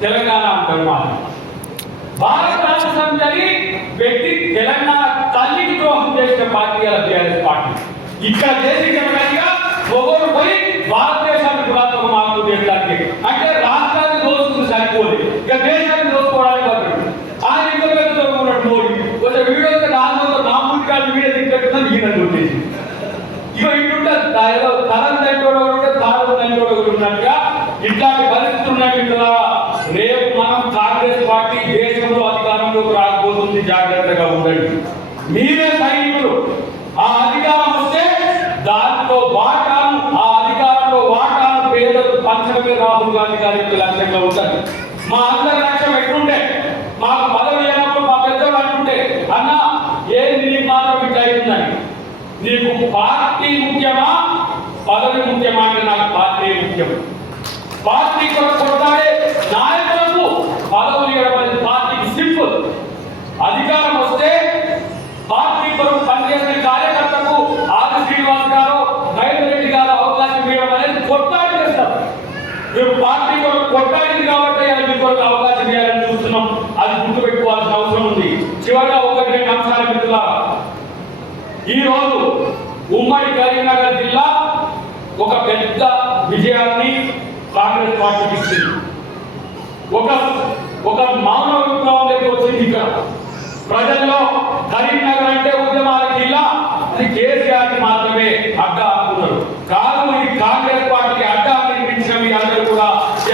తెలంగాణ అంటాడు. భారత రాష్ట్ర సమితి వ్యక్తి తెలంగాణ తల్లికి ద్రోహం చేసిన పార్టీ టీఆర్ఎస్ పార్టీ. ఇక్కడ దేశీయంగా ఒకరు పోయి భారతదేశానికి పురాతన మార్పు చేయడానికి అంటే రాష్ట్రాన్ని దోచుకుని సరిపోదు, ఇక దేశాన్ని దోచుకోవడానికి పడ్డాడు. ఆయన ఇంకో పెద్ద దొరుకున్నాడు మోడీ. ఒక వీడియో నా ముఖ్యాలు వీడియో తిట్టేట్టున్నా ఈయన చూసేసి ఇక ఇంటుంటారు తరం తండ్రి ఉంటే తాడు తండ్రి ఉన్నట్టుగా ఇట్లాంటి పరిస్థితులు ఉన్నట్టుగా రేపు మనం కాంగ్రెస్ పార్టీ దేశంలో అధికారంలోకి రాకపోతుంది, జాగ్రత్తగా ఉండండి. మీరే సైనికులు. ఆ అధికారం వస్తే దాంట్లో వాటాను, ఆ అధికారంలో వాటాను పేదలు పంచడమే రాహుల్ గాంధీ గారి లక్ష్యంగా ఉంటుంది. మా అందరి లక్ష్యం ఎట్లుంటే, మాకు పదవి లేనప్పుడు మా పెద్దలు అంటుంటే అన్న ఏది నీకు మాత్రం ఇట్లా అవుతుందని. నీకు పార్టీ ముఖ్యమా పదవి ముఖ్యమా అంటే నాకు పార్టీ ముఖ్యం. పార్టీ కొట్లాడే నాయకులకు పదవులు ఇవ్వడం పార్టీకి సింపుల్. అధికారం వస్తే పార్టీ కొరకు పనిచేసిన కార్యకర్తకు ఆది శ్రీనివాస్ గారు, నరేంద్ర రెడ్డి గారు అవకాశం ఇవ్వడం అనేది కొట్లాడి చేస్తారు. మేము పార్టీ కొరకు కొట్లాడింది కాబట్టి మీ కొరకు అవకాశం ఇవ్వాలని చూస్తున్నాం. అది గుర్తుపెట్టుకోవాల్సిన అవసరం ఉంది. చివరిగా 1-2 అంశాల మిత్రులారా, ఈరోజు ఉమ్మడి కరీంనగర్ జిల్లా ఒక పెద్ద విజయాన్ని కాంగ్రెస్ పార్టీకి ఇచ్చింది. ఒక మౌన విప్లవం వచ్చింది. ఇక్కడ ప్రజల్లో కరీంనగర్ అంటే ఉద్యమాల జిల్లా, అది కేసీఆర్ మాత్రమే అడ్డా అనుకున్నారు. కాదు, ఇది కాంగ్రెస్ పార్టీకి అడ్డా అనిపించిన మీ అందరూ కూడా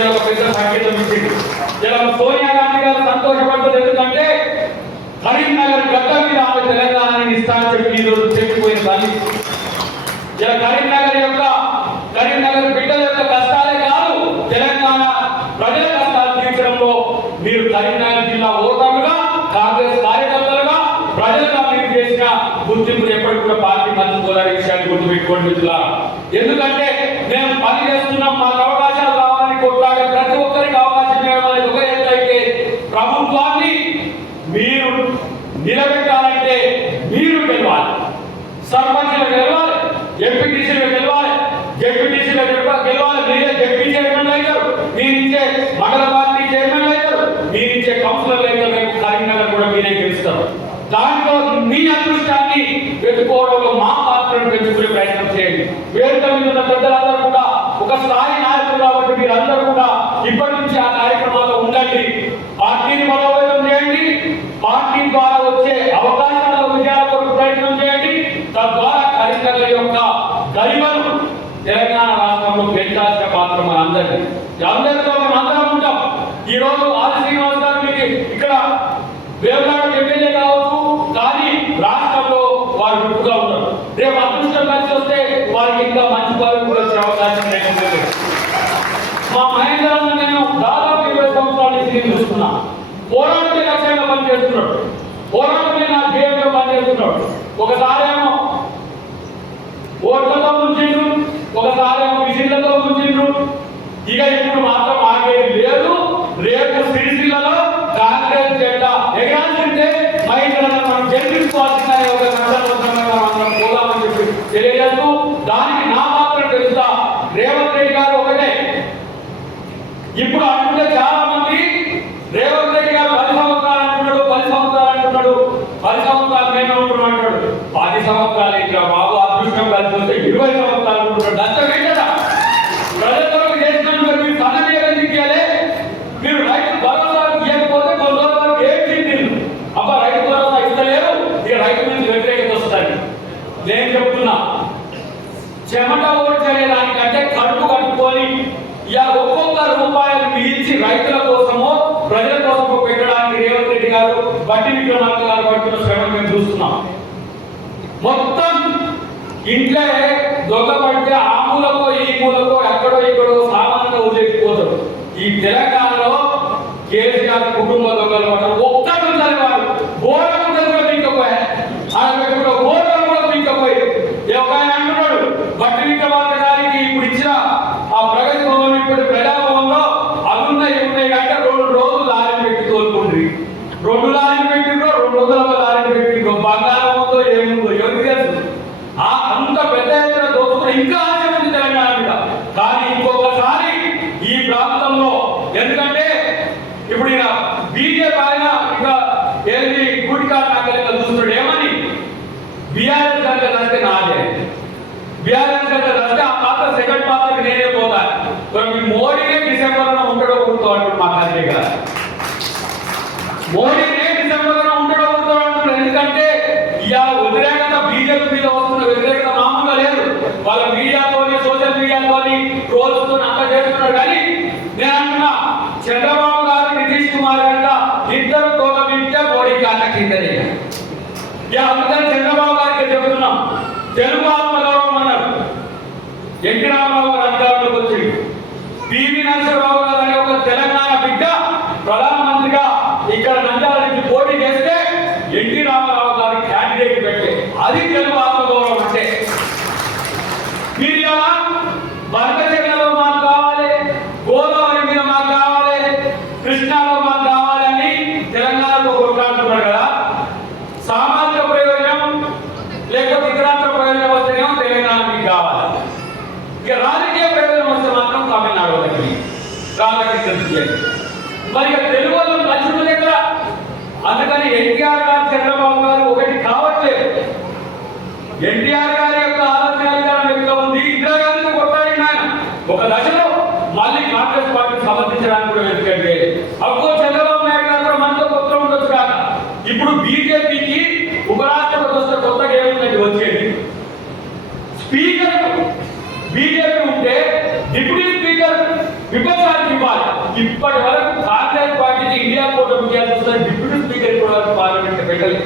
ఒక పెద్ద సంకేతం ఇచ్చింది. ఇలా సోనియా గాంధీ గారు సంతోషపడ్డది. ఎందుకంటే కరీంనగర్ గడ్డ మీద ఆమె తెలంగాణని ఇస్తానని చెప్పి ఈరోజు చెప్పిపోయిన తల్లి. ఇలా కరీంనగర్ బిడ్డల యొక్క కష్టాలే కాదు, తెలంగాణ ప్రజల కష్టాలు తీర్చడంలో మీరు కరీంనగర్ జిల్లా ఓటర్లుగా, కాంగ్రెస్ కార్యకర్తలుగా, ప్రజలుగా మీరు చేసిన గుర్తింపులు ఎప్పటికి కూడా పార్టీ మర్చిపోలేని విషయాన్ని గుర్తుపెట్టుకోండి మిత్రులారా. ఎందుకంటే మేము పని చేస్తున్నాం, మాకు అవకాశాలు కావాలని కొట్లాడే ప్రతి ఒక్కరికి అవకాశం ఇవ్వాలని ఒక ఎత్తైతే, ప్రభుత్వాన్ని మీరు నిలబెట్టాలంటే మీరు గెలవాలి. సర్పంచ్లు గెలవాలి, ఎంపీటీసీలు గెలవాలి, జెడ్పీటీసీలు గెలవాలి. మీరే జెడ్పీ చైర్మన్ అయ్యారు, మీరించే మండల పార్టీ చైర్మన్ అయ్యారు, మీరించే కౌన్సిలర్లు అయితే రేపు కరీంనగర్ కూడా మీరే గెలుస్తారు. దాంట్లో మీ అదృష్టాన్ని పెట్టుకోవడంలో మా పాత్రను పెంచుకునే ప్రయత్నం చేయండి. వేదిక మీద ఉన్న పెద్దలందరూ కూడా ఒక స్థాయి నాయకులు కాబట్టి మీరందరూ కూడా ఇప్పటి నుంచి ఆ కార్యక్రమాల్లో ఉండండి. పార్టీని బలోపేతం చేయండి, పార్టీ ద్వారా వచ్చే అవకాశాల విజయాల కొరకు ప్రయత్నం చేయండి. తద్వారా కరీంనగర్ యొక్క గరిమను తెలంగాణ రాష్ట్రంలో పెంచాల్సిన పాత్ర మన అందరితో మనం అందరం ఉంటాం. ఈ రోజు ఆది శ్రీనివాస్ గారు మీకు ఇక్కడ వేమనాడు ఎమ్మెల్యే కావచ్చు, కానీ రాష్ట్రంలో వారు విప్పుగా ఉన్నారు. రేపు అదృష్టం కలిసి వస్తే వారికి ఇంకా మంచి పదవి కూడా వచ్చే అవకాశం లేకపోతే. మా మహేంద్రాన్ని నేను దాదాపు 20 సంవత్సరాల నుంచి చూస్తున్నా. పోరాటమే లక్ష్యంగా పనిచేస్తున్నాడు, పోరాటమే నా ధ్యేయంగా పనిచేస్తున్నాడు. ఒకసారేమో ఓట్లతో ముంచిండ్రు, ఒకసారేమో విజిల్లతో ముంచిండ్రు. ఇక ఇప్పుడు మాత్రం ఆగేది లేదు. రేపు సిరిసిల్లలో కాంగ్రెస్ జెండా ఎగరాల్సిందే, మహిళలను మనం గెలిపించుకోవాల్సిన ఒక మనం పోదామని చెప్పి తెలియజేస్తూ, దానికి నా మాత్రం తెలుస్తా. రేవంత్ రెడ్డి గారు ఒకటే ఇప్పుడు అంటుంటే చాలా మంది రేవంత్ రెడ్డి గారు 10 సంవత్సరాలు అంటున్నాడు, సంవత్సరాలు అంటున్నాడు, 10 సంవత్సరాలు నేను ఉంటున్నాడు. 10 సంవత్సరాలు ఇంకా బాబు అదృష్టం కలిసి వస్తే 20 సంవత్సరాలు ఉంటున్నాడు. నష్టం ఏంటా? ప్రజలకు చేసినట్టు మీరు సన్నమేమని ఇవ్వాలి. మీరు రైతు భరోసా ఇవ్వకపోతే కొంత వరకు ఏం తింటారు? అబ్బా రైతు భరోసా ఇస్తలేరు, ఇక రైతు మీద వ్యతిరేకత వస్తుంది. నేను చెప్తున్నా, చెమట ఓడ్చలే దానికంటే కడుపు కట్టుకొని ఇక ఒక్కొక్క రూపాయలు మిగిల్చి రైతుల కోసమో ప్రజల కోసమో పెట్టడానికి రేవంత్ రెడ్డి గారు, బట్టి విక్రమార్క గారు పడుతున్న శ్రమను మేము చూస్తున్నాం. మొత్తం ఇంట్లో దొంగ పడితే ఆ మూలకో ఈ మూలకో ఎక్కడో ఇక్కడో సామాన్యంగా వదిలేసిపోతారు. ఈ తెలంగాణలో కేసీఆర్ కుటుంబ దొంగలు పడ్డారు. ఒక్కటి ఉండాలి, వారు బోర్డు కూడా పీకపోయారు, బోర్డు కూడా పీకపోయి. ఒక ఆయన అంటున్నాడు, బట్టి విక్రమార్క గారికి ఇప్పుడు ఇచ్చిన ఆ ప్రగతి భవన్ ఇప్పుడు ప్రజాభవన్లో అవి ఉన్నాయి అంటే 2 రోజులు లారీని పెట్టి తోలుకుండ్రి. 2 లారీలు పెట్టిండ్రో 2 రోజుల లారీని పెట్టిండ్రో బంగారం ఉందో ఏముందో ఎవరికి తెలుసు. అంత పెద్ద ఎత్తున దోచుకున్న ఇంకా ఆశ ఉంది తెలంగాణ మీద. కానీ ఇంకొకసారి ఈ ప్రాంతంలో, ఎందుకంటే ఇప్పుడు ఈయన బీజేపీ ఆయన ఇంకా ఏది గుడికారు నాకలిగా చూస్తున్నాడు. ఏమని బీఆర్ఎస్ కనుక వస్తే నాదే, బీఆర్ఎస్ కనుక వస్తే ఆ పాత్ర సెకండ్ పాత్రకి నేనే పోతాను. మోడీనే డిసెంబర్లో ఉంటాడో ఊరుతో అంటాడు మా కర్రీ గారు. మోడీనే డిసెంబర్లో ఉంటాడో ఊరుతో అంటాడు. ఎందుకంటే ఇవాళ వ్యతిరేకత బీజేపీ మీద వస్తున్న వ్యతిరేకత మామూలుగా లేదు. వాళ్ళ మీడియాతోని సోషల్ మీడియాతోని ట్రోల్స్తో అంతా చేస్తున్నారు. కానీ నేను అంటున్నా, చంద్రబాబు గారు నితీష్ కుమార్ కనుక ఇద్దరు తోక మింటే మోడీ కాళ్ళ కిందనే. అందుకని చంద్రబాబు గారికి చెబుతున్నాం, తెలుగు ఆత్మగౌరవం అన్నారు. ఎన్టీ రామారావు గారు అధికారంలోకి వచ్చింది. పివి నరసింహరావు గారు అనే ఒక తెలంగాణ బిడ్డ ప్రధానమంత్రిగా ఇక్కడ నంద్యాల నుంచి పోటీ చేస్తే ఎన్టీ రామారావు గారి క్యాండిడేట్ పెట్టే, అది తెలుగు ఆత్మగౌరవం అంటే. మీరు ఇలా బనకచెర్లలో మాకు కావాలి, గోదావరి మీద మాకు కావాలి, కృష్ణాలో మాకు కావాలని తెలంగాణలో కొట్లాడుతున్నారు కదా. సామాజిక ప్రయోజనం లేకపోతే ఇతరాంతర ప్రయోజనం వస్తేనేమో తెలంగాణ మీకు కావాలి. ఇక రాజకీయ ప్రయోజనం వస్తే మాత్రం తమిళనాడు వాళ్ళకి రాజకీయ. మరి ఇక తెలుగు వాళ్ళం కలిసి ఉన్నది ఎక్కడ? అందుకని ఎన్టీఆర్ గారు చంద్రబాబు గారు ఒకటి కావట్లేదు. ఎన్టీఆర్ గారి యొక్క ఆలోచన విధానం ఎక్కడ ఉంది? ఇందిరాగాంధీతో కొట్టాడు ఆయన. ఒక దశలో మళ్ళీ కాంగ్రెస్ పార్టీ సమర్థించడానికి కూడా వెతుకండి. అప్పుడు చంద్రబాబు నాయుడు గారు కూడా మనతో కొత్త ఉండొచ్చు కాక. ఇప్పుడు బీజేపీకి ఉపరాష్ట్రపతి వస్తే కొత్తగా ఏముందండి వచ్చేది? స్పీకర్ బీజేపీ ఉంటే డిప్యూటీ స్పీకర్ విపక్షానికి ఇవ్వాలి. ఇప్పటి వరకు కాంగ్రెస్ పార్టీకి ఇండియా కూటమి చేయాల్సి డిప్యూటీ స్పీకర్ ఇప్పటి వరకు పార్లమెంట్ పెట్టలేదు.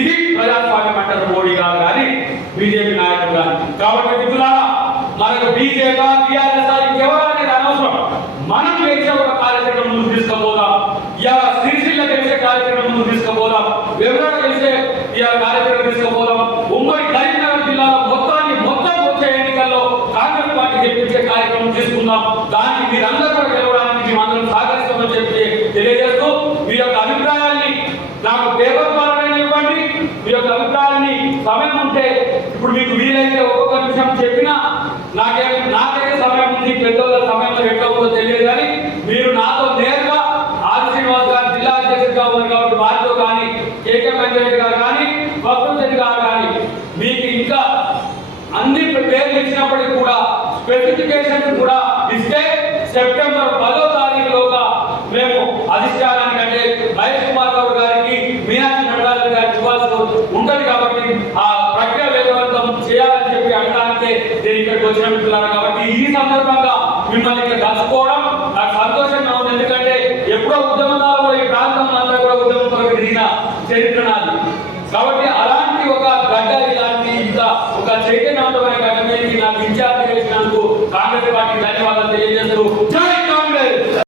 ఇది ప్రజాస్వామ్యం అంటారు మోడీ గారు కానీ బీజేపీ నాయకులు కానీ. కాబట్టి మిత్రులారా, మనకు బీజేపీ టీఆర్ఎస్ ఇంకెవరు అనేది అనవసరం. మనం గెలిచే ఒక కార్యక్రమం ముందుకు తీసుకుపోదాం. ఇలా శ్రీశైలం గెలిచే కార్యక్రమం ముందుకు తీసుకుపోదాం. వివరణ గెలిచే ఇలా కార్యక్రమం తీసుకుపోదాం. ఉమ్మడి కరీంనగర్ జిల్లాలో మొత్తం వచ్చే ఎన్నికల్లో కాంగ్రెస్ పార్టీ గెలిపించే కార్యక్రమం తీసుకుందాం. దానికి మీరందరూ కూడా గెలవడానికి మేమందరం సహకరిస్తామని చెప్పి తెలియజేస్తూ, మీ యొక్క అభిప్రాయాన్ని నాకు పేపర్ ద్వారా ఇవ్వండి. మీ యొక్క అభిప్రాయాన్ని సమయం ఉంటే ఇప్పుడు మీకు వీలైతే ఒక్కొక్క నిమిషం చెప్పినా నాకైతే సమయం ఉంది, పెద్దవాళ్ళ సమయంలో ఎట్లా ఉందో తెలియదు. కానీ మీరు నాతో నేరుగా ఆర్ శ్రీనివాస్ గారు జిల్లా అధ్యక్షుడిగా ఉన్నారు కాబట్టి వారితో కానీ, కేకే పంచాయతీ గారు కానీ, వక్రం గారు కానీ మీకు ఇంకా అన్ని పేర్లు ఇచ్చినప్పటికీ కూడా స్పెసిఫికేషన్ కూడా ఇస్తే సెప్టెంబర్ 10వ తారీఖులోగా మేము అధిష్టానానికి అంటే మహేష్ కుమార్ గౌడ్ గారికి, మీనాక్షి నడరాజు గారికి ఇవ్వాల్సి ఉంటుంది. కాబట్టి ఆ ప్రక్రియ వేగవంతం చేయాలని చెప్పి అనడానికి నేను ఇక్కడికి వచ్చిన మిత్రులారా. కాబట్టి ఈ సందర్భంగా మిమ్మల్ని ఇక్కడ కలుసుకోవడం నాకు సంతోషంగా ఉంది. ఎందుకంటే ఎప్పుడో ఉద్యమంలో ఈ ప్రాంతం అంతా కూడా ఉద్యమం కొరకు తిరిగిన చరిత్ర నాది. కాబట్టి అలాంటి ఒక గడ్డ, ఇలాంటి ఇంకా ఒక చైతన్యవంతమైన గడ్డ మీద నాకు ఇన్ఛార్జ్ చేసినందుకు కాంగ్రెస్ పార్టీ ధన్యవాదాలు తెలియజేస్తూ జై